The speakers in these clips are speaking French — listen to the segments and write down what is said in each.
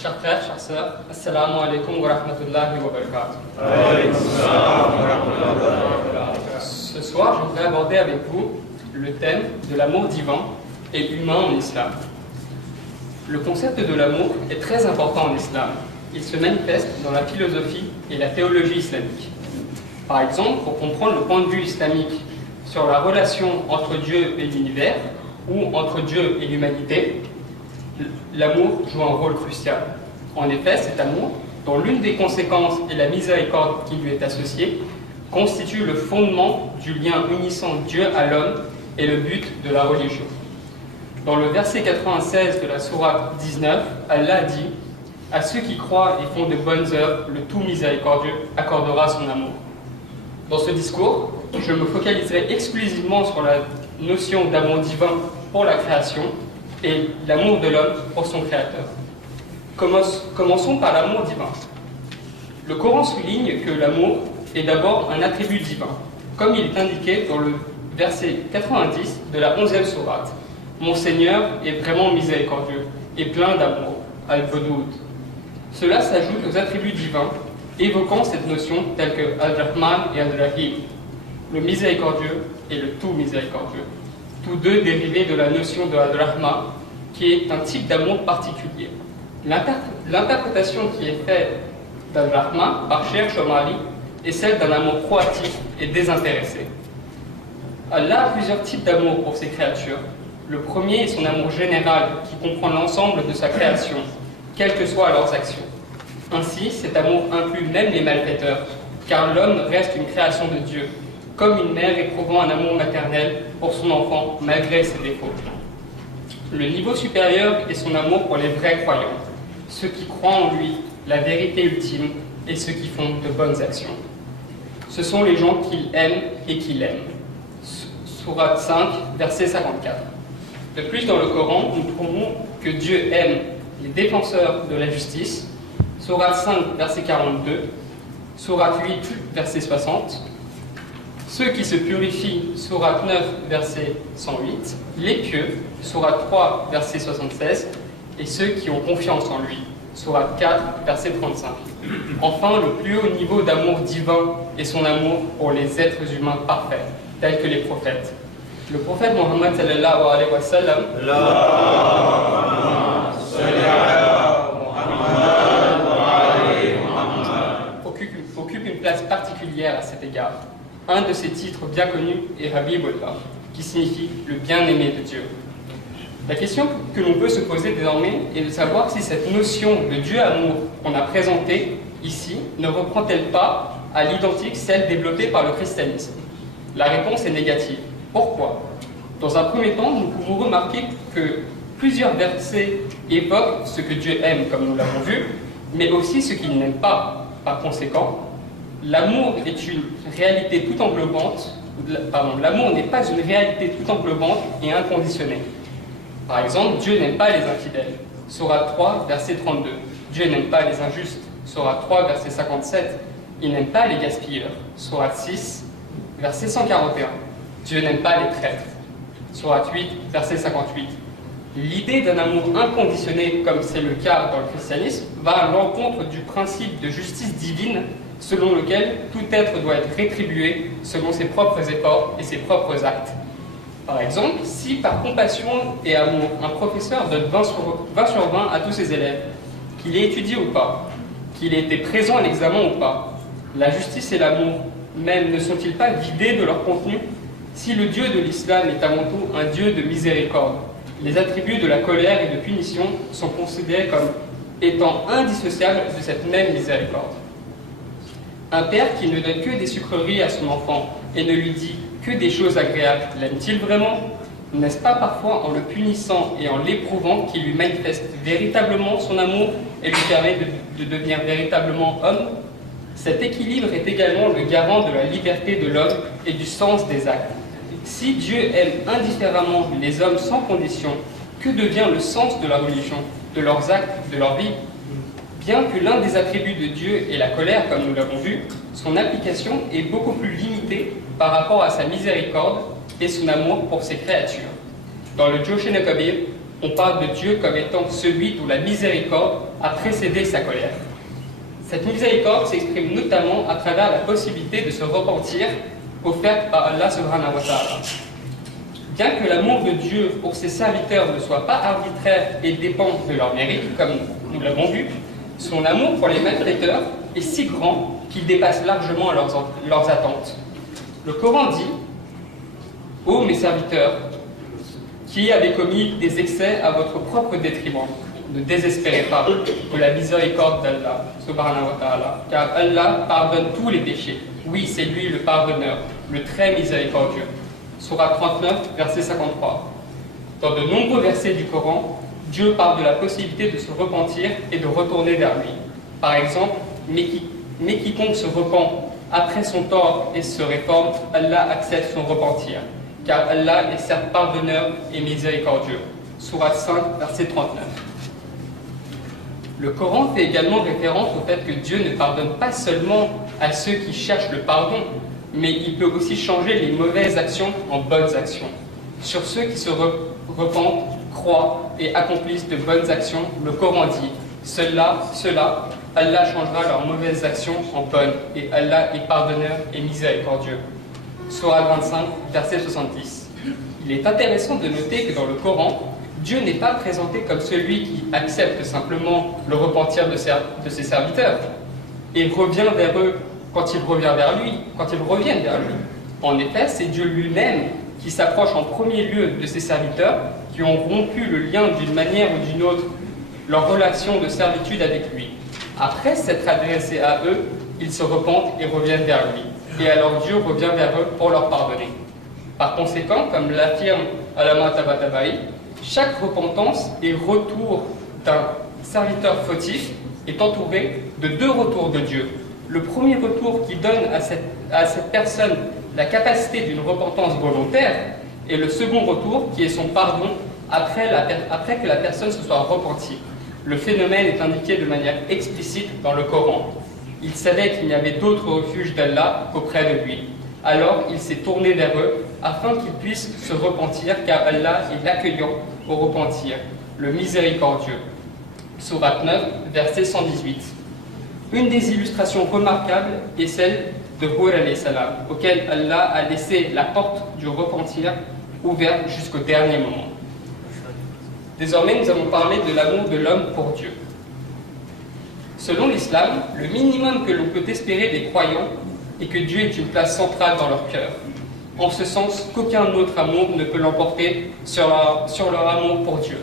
Chers frères, chères sœurs, Assalamu alaikum wa rahmatullahi wa barakatuh. Ce soir, j'aimerais aborder avec vous le thème de l'amour divin et humain en islam. Le concept de l'amour est très important en islam. Il se manifeste dans la philosophie et la théologie islamique. Par exemple, pour comprendre le point de vue islamique sur la relation entre Dieu et l'univers, ou entre Dieu et l'humanité, l'amour joue un rôle crucial. En effet, cet amour, dont l'une des conséquences est la miséricorde qui lui est associée, constitue le fondement du lien unissant Dieu à l'homme et le but de la religion. Dans le verset 96 de la sourate 19, Allah dit « À ceux qui croient et font de bonnes œuvres, le tout miséricordieux accordera son amour. » Dans ce discours, je me focaliserai exclusivement sur la notion d'amour divin pour la création et l'amour de l'homme pour son créateur. Commençons par l'amour divin. Le Coran souligne que l'amour est d'abord un attribut divin, comme il est indiqué dans le verset 90 de la 11e sourate. « Mon Seigneur est vraiment miséricordieux et plein d'amour, Al-Wadoud. » Cela s'ajoute aux attributs divins, évoquant cette notion telle que Al-Rahman et Al-Rahim, le miséricordieux et le tout miséricordieux, tous deux dérivés de la notion de Al-Rahma, qui est un type d'amour particulier. L'interprétation qui est faite d'Al-Rahma par Cheikh Shomari est celle d'un amour proactif et désintéressé. Allah a plusieurs types d'amour pour ses créatures. Le premier est son amour général qui comprend l'ensemble de sa création, quelles que soient leurs actions. Ainsi, cet amour inclut même les malfaiteurs, car l'homme reste une création de Dieu, comme une mère éprouvant un amour maternel pour son enfant malgré ses défauts. Le niveau supérieur est son amour pour les vrais croyants, ceux qui croient en lui, la vérité ultime, et ceux qui font de bonnes actions. Ce sont les gens qu'il aime et qu'il aime. Sourate 5, verset 54. De plus, dans le Coran, nous trouvons que Dieu aime les défenseurs de la justice. Sourate 5, verset 42. Sourate 8, verset 60. Ceux qui se purifient, sourate 9, verset 108, les pieux, sourate 3, verset 76, et ceux qui ont confiance en lui, sourate 4, verset 35. Enfin, le plus haut niveau d'amour divin est son amour pour les êtres humains parfaits, tels que les prophètes. Le prophète Mohammed sallallahu alayhi wa sallam occupe une place particulière à cet égard. Un de ses titres bien connus est Habibullah, qui signifie le bien-aimé de Dieu. La question que l'on peut se poser désormais est de savoir si cette notion de Dieu amour qu'on a présentée ici ne reprend-elle pas à l'identique celle développée par le christianisme. La réponse est négative. Pourquoi? Dans un premier temps, nous pouvons remarquer que plusieurs versets évoquent ce que Dieu aime, comme nous l'avons vu, mais aussi ce qu'il n'aime pas. Par conséquent, l'amour est une réalité tout englobante. L'amour n'est pas une réalité tout englobante et inconditionnée. Par exemple, Dieu n'aime pas les infidèles. Sourate 3, verset 32. Dieu n'aime pas les injustes. Sourate 3, verset 57. Il n'aime pas les gaspilleurs. Sourate 6, verset 141. Dieu n'aime pas les traîtres. Sourate 8, verset 58. L'idée d'un amour inconditionné, comme c'est le cas dans le christianisme, va à l'encontre du principe de justice divine selon lequel tout être doit être rétribué selon ses propres efforts et ses propres actes. Par exemple, si par compassion et amour, un professeur donne 20 sur 20 à tous ses élèves, qu'il ait étudié ou pas, qu'il ait été présent à l'examen ou pas, la justice et l'amour même ne sont-ils pas vidés de leur contenu? Si le Dieu de l'islam est avant tout un Dieu de miséricorde, les attributs de la colère et de punition sont considérés comme étant indissociables de cette même miséricorde. Un père qui ne donne que des sucreries à son enfant et ne lui dit que des choses agréables, l'aime-t-il vraiment? N'est-ce pas parfois en le punissant et en l'éprouvant qu'il lui manifeste véritablement son amour et lui permet de devenir véritablement homme? Cet équilibre est également le garant de la liberté de l'homme et du sens des actes. Si Dieu aime indifféremment les hommes sans condition, que devient le sens de la religion, de leurs actes, de leur vie? Bien que l'un des attributs de Dieu est la colère, comme nous l'avons vu, son application est beaucoup plus limitée par rapport à sa miséricorde et son amour pour ses créatures. Dans le Joshen Kabir, on parle de Dieu comme étant celui dont la miséricorde a précédé sa colère. Cette miséricorde s'exprime notamment à travers la possibilité de se repentir offerte par Allah subhanahu wa ta'ala. Bien que l'amour de Dieu pour ses serviteurs ne soit pas arbitraire et dépend de leur mérite, comme nous l'avons vu, son amour pour les malfaiteurs est si grand qu'il dépasse largement leurs attentes. Le Coran dit « Ô mes serviteurs, qui avez commis des excès à votre propre détriment, ne désespérez pas de la miséricorde d'Allah, subhanahu wa ta'ala, car Allah pardonne tous les péchés. Oui, c'est lui le pardonneur, le très miséricordieux. » Sourate 39, verset 53. Dans de nombreux versets du Coran, Dieu parle de la possibilité de se repentir et de retourner vers lui. Par exemple, mais quiconque se repent après son tort et se réforme, Allah accepte son repentir, car Allah est certes pardonneur et miséricordieux. Sourate 5, verset 39. Le Coran fait également référence au fait que Dieu ne pardonne pas seulement à ceux qui cherchent le pardon, mais il peut aussi changer les mauvaises actions en bonnes actions. Sur ceux qui se repentent, croient et accomplissent de bonnes actions, le Coran dit « Cela, Allah changera leurs mauvaises actions en bonnes, et Allah est pardonneur et miséricordieux. » Sourate 25, verset 70. Il est intéressant de noter que dans le Coran, Dieu n'est pas présenté comme celui qui accepte simplement le repentir de ses serviteurs et revient vers eux quand ils reviennent vers lui. En effet, c'est Dieu lui-même qui s'approche en premier lieu de ses serviteurs qui ont rompu le lien d'une manière ou d'une autre, leur relation de servitude avec lui. Après s'être adressé à eux, ils se repentent et reviennent vers lui. Et alors Dieu revient vers eux pour leur pardonner. Par conséquent, comme l'affirme Allama Tabatabai, chaque repentance et retour d'un serviteur fautif est entouré de deux retours de Dieu. Le premier retour qui donne à cette personne la capacité d'une repentance volontaire et le second retour qui est son pardon après que la personne se soit repentie. Le phénomène est indiqué de manière explicite dans le Coran. Il savait qu'il n'y avait d'autre refuge d'Allah qu'auprès de lui. Alors il s'est tourné vers eux afin qu'ils puissent se repentir, car Allah est l'accueillant au repentir, le miséricordieux. Sourate 9, verset 118. Une des illustrations remarquables est celle de Hud alayhi salam, auquel Allah a laissé la porte du repentir ouverte jusqu'au dernier moment. Désormais, nous allons parler de l'amour de l'homme pour Dieu. Selon l'islam, le minimum que l'on peut espérer des croyants est que Dieu ait une place centrale dans leur cœur, en ce sens qu'aucun autre amour ne peut l'emporter sur leur amour pour Dieu.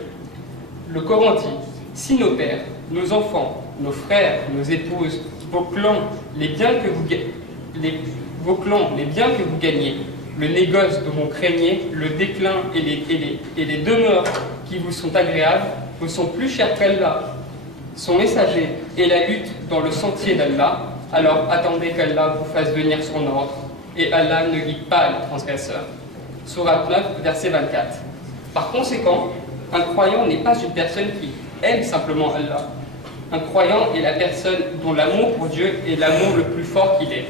Le Coran dit « Si nos pères, nos enfants, nos frères, nos épouses, vos clans, les biens que vous gagnez, le négoce dont vous craignez, le déclin et les demeures qui vous sont agréables, vous sont plus chers qu'Allah, son messager et la lutte dans le sentier d'Allah, alors attendez qu'Allah vous fasse venir son ordre, et Allah ne guide pas les transgresseurs. » Sourate 9, verset 24. Par conséquent, un croyant n'est pas une personne qui aime simplement Allah. Un croyant est la personne dont l'amour pour Dieu est l'amour le plus fort qu'il ait,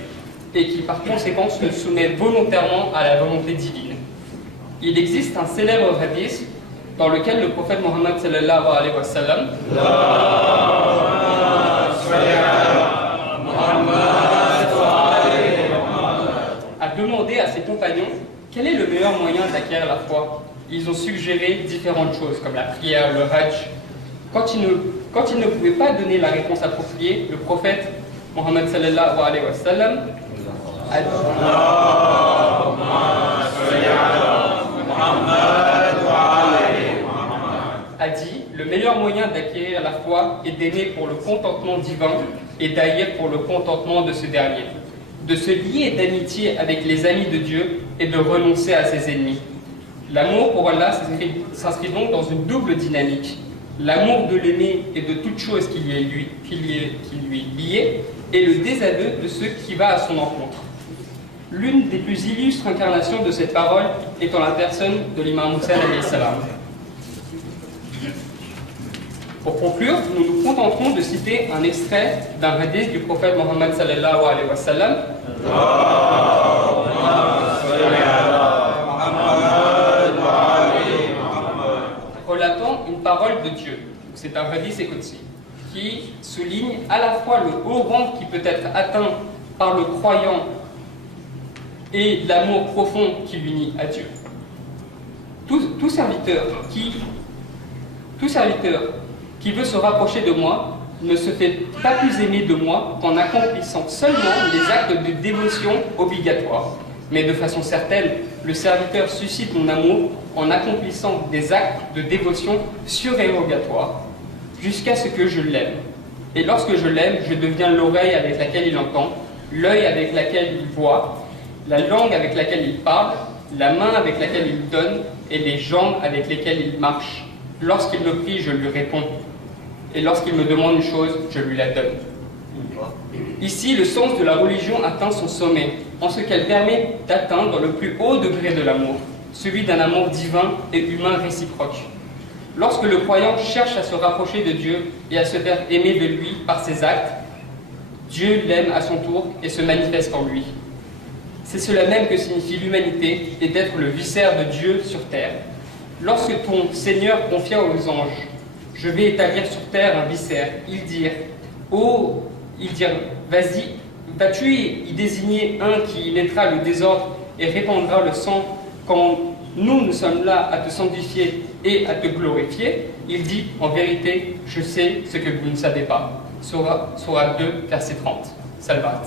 et qui par conséquent se soumet volontairement à la volonté divine. Il existe un célèbre hadith dans lequel le prophète Mohammed sallallahu alayhi wa sallam a demandé à ses compagnons quel est le meilleur moyen d'acquérir la foi. Ils ont suggéré différentes choses comme la prière, le hajj. Quand ils ne pouvaient pas donner la réponse appropriée, le prophète Mohammed sallallahu alayhi wa sallam a dit le meilleur moyen d'acquérir la foi est d'aimer pour le contentement divin et d'haïr pour le contentement de ce dernier, de se lier d'amitié avec les amis de Dieu et de renoncer à ses ennemis. L'amour pour Allah s'inscrit donc dans une double dynamique. L'amour de l'aimer et de toute chose qui lui est liée, et le désaveu de ce qui va à son encontre. L'une des plus illustres incarnations de cette parole est en la personne de l'imam Hussein alayhi salam. Pour conclure, nous nous contenterons de citer un extrait d'un hadith du prophète Mohammed sallallahu alayhi wa sallam, relatant une parole de Dieu. C'est un hadith qudsi. qui souligne à la fois le haut rang qui peut être atteint par le croyant et l'amour profond qui l'unit à Dieu. Tout serviteur qui veut se rapprocher de moi ne se fait pas plus aimer de moi qu'en accomplissant seulement les actes de dévotion obligatoires. Mais de façon certaine, le serviteur suscite mon amour en accomplissant des actes de dévotion surérogatoires jusqu'à ce que je l'aime. Et lorsque je l'aime, je deviens l'oreille avec laquelle il entend, l'œil avec laquelle il voit, la langue avec laquelle il parle, la main avec laquelle il donne et les jambes avec lesquelles il marche. Lorsqu'il me prie, je lui réponds. Et lorsqu'il me demande une chose, je lui la donne. Ici, le sens de la religion atteint son sommet, en ce qu'elle permet d'atteindre le plus haut degré de l'amour, celui d'un amour divin et humain réciproque. Lorsque le croyant cherche à se rapprocher de Dieu et à se faire aimer de lui par ses actes, Dieu l'aime à son tour et se manifeste en lui. C'est cela même que signifie l'humanité et d'être le vicaire de Dieu sur terre. Lorsque ton Seigneur confia aux anges « Je vais établir sur terre un vicaire », ils dirent « Oh !» Ils dirent « Vas-y, vas-tu y désigner un qui mettra le désordre et répandra le sang quand nous sommes là à te sanctifier et à te glorifier ?» Il dit « En vérité, je sais ce que vous ne savez pas. » Sora 2, verset 30. Salvat.